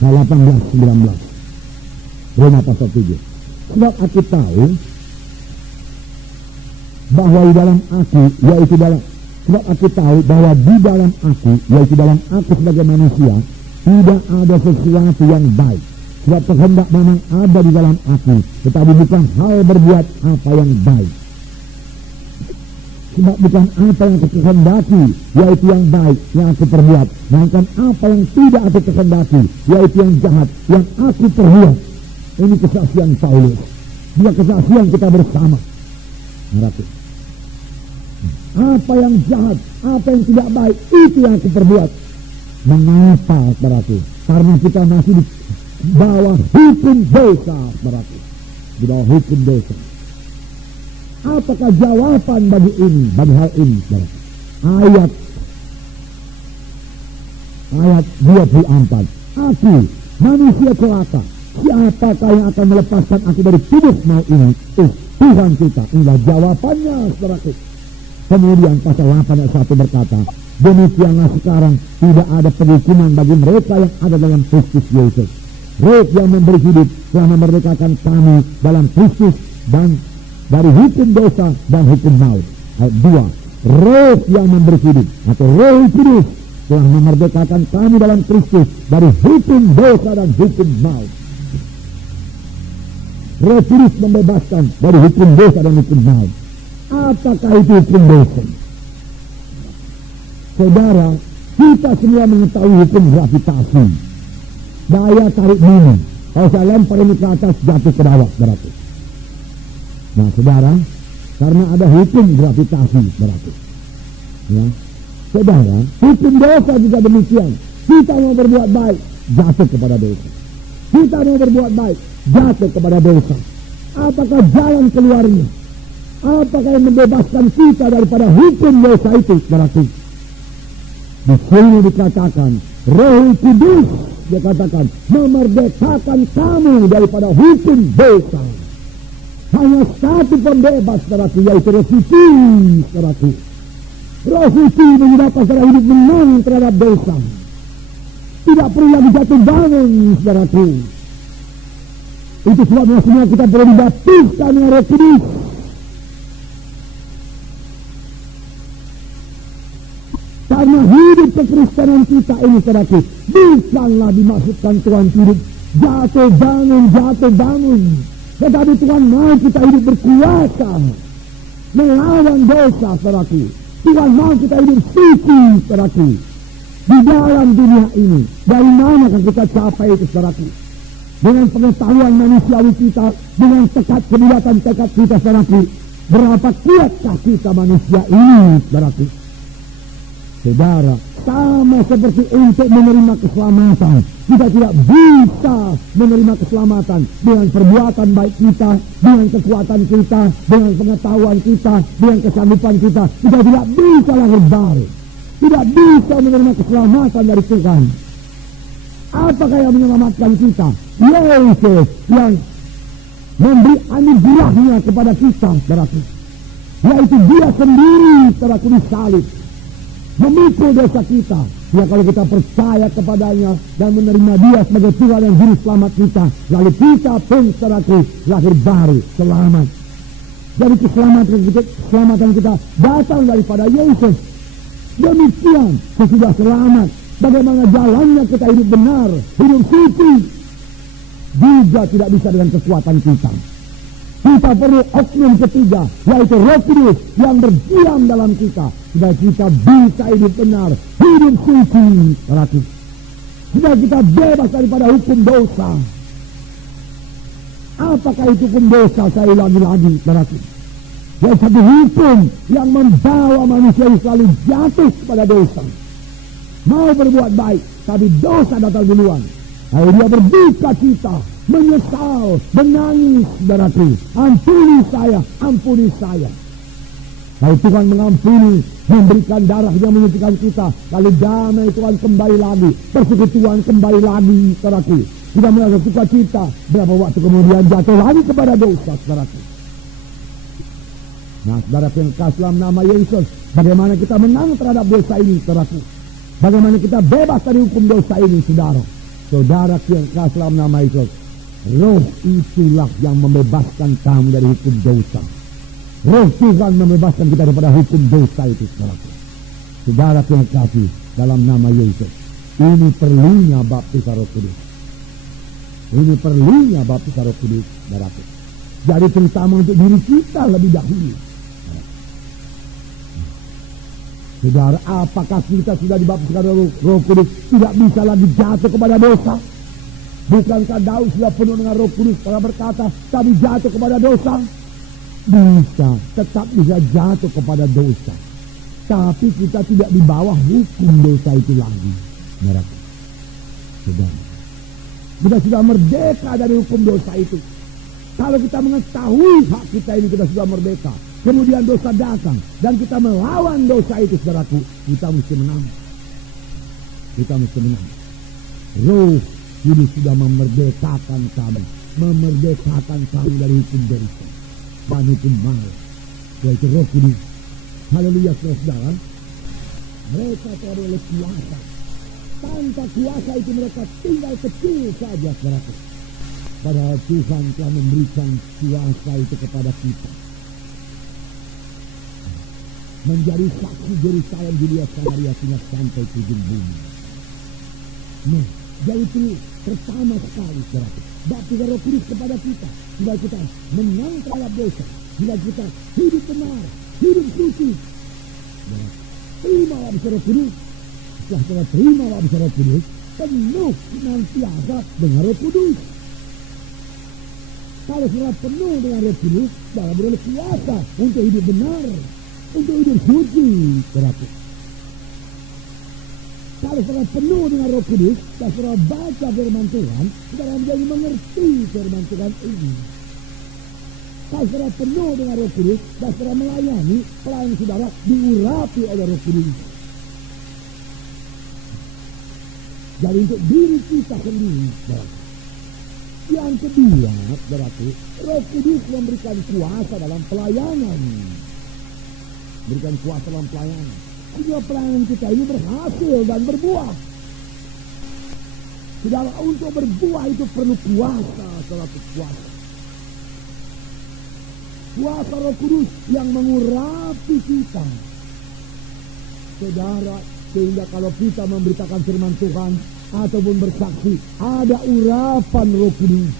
Nah, 18-19. Roma pasal 7. Sebab aku tahu bahwa di dalam aku, yaitu dalam, sebab aku tahu bahwa di dalam aku, yaitu dalam aku sebagai manusia, tidak ada sesuatu yang baik. Sebab kehendak memang ada di dalam aku, tetapi bukan hal berbuat apa yang baik. Sebab bukan apa yang aku kehendaki, yaitu yang baik, yang aku perbuat. Melainkan apa yang tidak aku kehendaki, yaitu yang jahat, yang aku perbuat. Ini kesaksian Paulus. Dia kesaksian kita bersama. Ngerti? Apa yang jahat, apa yang tidak baik, itu yang aku perbuat. Mengapa, saudaraku? Karena kita masih di bawah hukum dosa, saudaraku. Di bawah hukum dosa. Apakah jawaban bagi ini, bagi hal ini, saudaraku? Ayat 24. Aku, manusia celaka, siapakah yang akan melepaskan aku dari tubuh maut ini? Tuhan kita. Inilah jawabannya, saudaraku. Kemudian pasal 8 ayat 1 berkata, demikianlah sekarang tidak ada penghukuman bagi mereka yang ada dalam Kristus Yesus. Roh yang memberi hidup telah memerdekakan kami dalam Kristus dan dari hukum dosa dan hukum maut. Ayat 2, roh yang memberi hidup atau Roh Kudus telah memerdekakan kami dalam Kristus dari hukum dosa dan hukum maut. Roh Kudus membebaskan dari hukum dosa dan hukum maut. Apakah itu hukum dosa? Saudara, kita semua mengetahui hukum gravitasi. Daya tarik bumi. Kalau saya lempar ini ke atas, jatuh ke bawah, berarti. Nah, saudara, karena ada hukum gravitasi, berarti. Ya. Saudara, hukum dosa juga demikian. Kita mau berbuat baik, jatuh kepada dosa. Kita mau berbuat baik, jatuh kepada dosa. Apakah jalan keluarnya? Apakah yang membebaskan kita daripada hukum dosa itu? Berarti di sini dikatakan Roh Kudus, dia katakan memerdekakan kamu daripada hukum dosa. Hanya satu pembebas, saudaraku, yaitu Roh Suci, saudaraku. Roh Suci menyebabkan saudara hidup menang terhadap dosa. Tidak perlu lagi jatuh bangun, saudaraku. Itu sebabnya semua kita perlu dibaptiskan oleh Roh Kudus. Karena hidup kekristenan kita ini, saudaraku, bukanlah dimaksudkan Tuhan hidup jatuh bangun. Tetapi Tuhan mau kita hidup berkuasa melawan dosa, saudaraku. Tuhan mau kita hidup suci, saudaraku. Di dalam dunia ini, dari mana akan kita capai itu, saudaraku? Dengan pengetahuan manusiawi kita, dengan tekad kebudatan tekad kita, saudaraku. Berapa kuatkah kita manusia ini, saudaraku? Saudara, sama seperti untuk menerima keselamatan, kita tidak bisa menerima keselamatan dengan perbuatan baik kita, dengan kekuatan kita, dengan pengetahuan kita, dengan kesanggupan kita. Kita tidak bisa lahir baru, tidak bisa menerima keselamatan dari Tuhan. Apakah yang menyelamatkan kita? Yesus yang memberi anugerahnya kepada kita, saudaraku. Yaitu dia sendiri, saudaraku, disalib, memikul dosa kita. Ya, kalau kita percaya kepadanya dan menerima dia sebagai Tuhan yang juru selamat kita, lalu kita pun, saudaraku, lahir baru, selamat. Jadi keselamatan kita datang daripada Yesus. Demikian sesudah selamat, bagaimana jalannya kita hidup benar, hidup suci, juga tidak bisa dengan kekuatan kita. Kita perlu oknum ketiga, yaitu Roh Kudus yang berdiam dalam kita, supaya kita bisa hidup benar, hidup suci, saudaraku. Supaya kita bebas daripada hukum dosa. Apakah itu hukum dosa? Saya ulangi lagi, saudaraku. Yaitu satu hukum yang membawa manusia selalu jatuh kepada dosa. Mau berbuat baik, tapi dosa datang duluan. Lalu dia berduka cita, menyesal, menangis, saudaraku. Ampuni saya. Lalu Tuhan mengampuni, memberikan darah yang menyucikan kita. Lalu damai Tuhan kembali lagi, persekutuan kembali lagi, saudaraku. Kita merasa suka cita, berapa waktu kemudian jatuh lagi kepada dosa, saudaraku. Nah, saudara yang kasih dalam nama Yesus, bagaimana kita menang terhadap dosa ini, saudaraku? Bagaimana kita bebas dari hukum dosa ini, saudara? Saudara yang kasih dalam nama Yesus, Roh itulah yang membebaskan kamu dari hukum dosa. Roh Tuhan membebaskan kita daripada hukum dosa itu, saudara. Saudara yang kasih dalam nama Yesus, ini perlunya baptisan Roh Kudus. Ini perlunya baptisan Roh Kudus, saudaraku. Jadi terutama untuk diri kita lebih dahulu. Saudara, apakah kita sudah dibaptiskan Roh Kudus tidak bisa lagi jatuh kepada dosa? Bukankah Daud sudah penuh dengan Roh Kudus pada berkata, tapi jatuh kepada dosa? Bisa, tetap bisa jatuh kepada dosa. Tapi kita tidak di bawah hukum dosa itu lagi. Mereka, saudara, kita sudah merdeka dari hukum dosa itu. Kalau kita mengetahui hak kita ini, kita sudah merdeka. Kemudian dosa datang dan kita melawan dosa itu, saudaraku, kita mesti menang. Kita mesti menang. Roh Kudus sudah memerdekakan kami, dari hukum dosa dan hukum maut, yaitu Roh Kudus. Haleluya, saudara. Mereka telah oleh kuasa. Tanpa kuasa itu mereka tinggal kecil saja, saudaraku. Padahal Tuhan telah memberikan kuasa itu kepada kita. Menjadi saksi Yerusalem, Judea, Samaria, sampai ke ujung bumi. Nah, jadi itu pertama sekali, saudara, baptisan Roh Kudus kepada kita, supaya kita menang terhadap dosa, supaya kita hidup benar, hidup suci. Terima baptisan Roh Kudus. Setelah kita terima baptisan Roh Kudus, penuh senantiasa dengan Roh Kudus. Kalau sudah penuh dengan Roh Kudus, dalam beroleh kuasa untuk hidup benar, untuk hidup suci, saudara. Kalau sudah penuh dengan Roh Kudus, dan sudah baca firman Tuhan, saudara menjadi mengerti firman Tuhan ini. Kalau sudah penuh dengan Roh Kudus, dan sudah melayani, pelayan saudara diurapi oleh Roh Kudus. Jadi untuk diri kita sendiri, saudara. Yang kedua, saudaraku, Roh Kudus memberikan kuasa dalam pelayanan. Berikan kuasa dalam pelayanan. Sehingga pelayanan kita ini berhasil dan berbuah. Saudara, untuk berbuah itu perlu kuasa, saudara, kuasa. Kuasa Roh Kudus yang mengurapi kita. Saudara, sehingga kalau kita memberitakan firman Tuhan ataupun bersaksi, ada urapan Roh Kudus.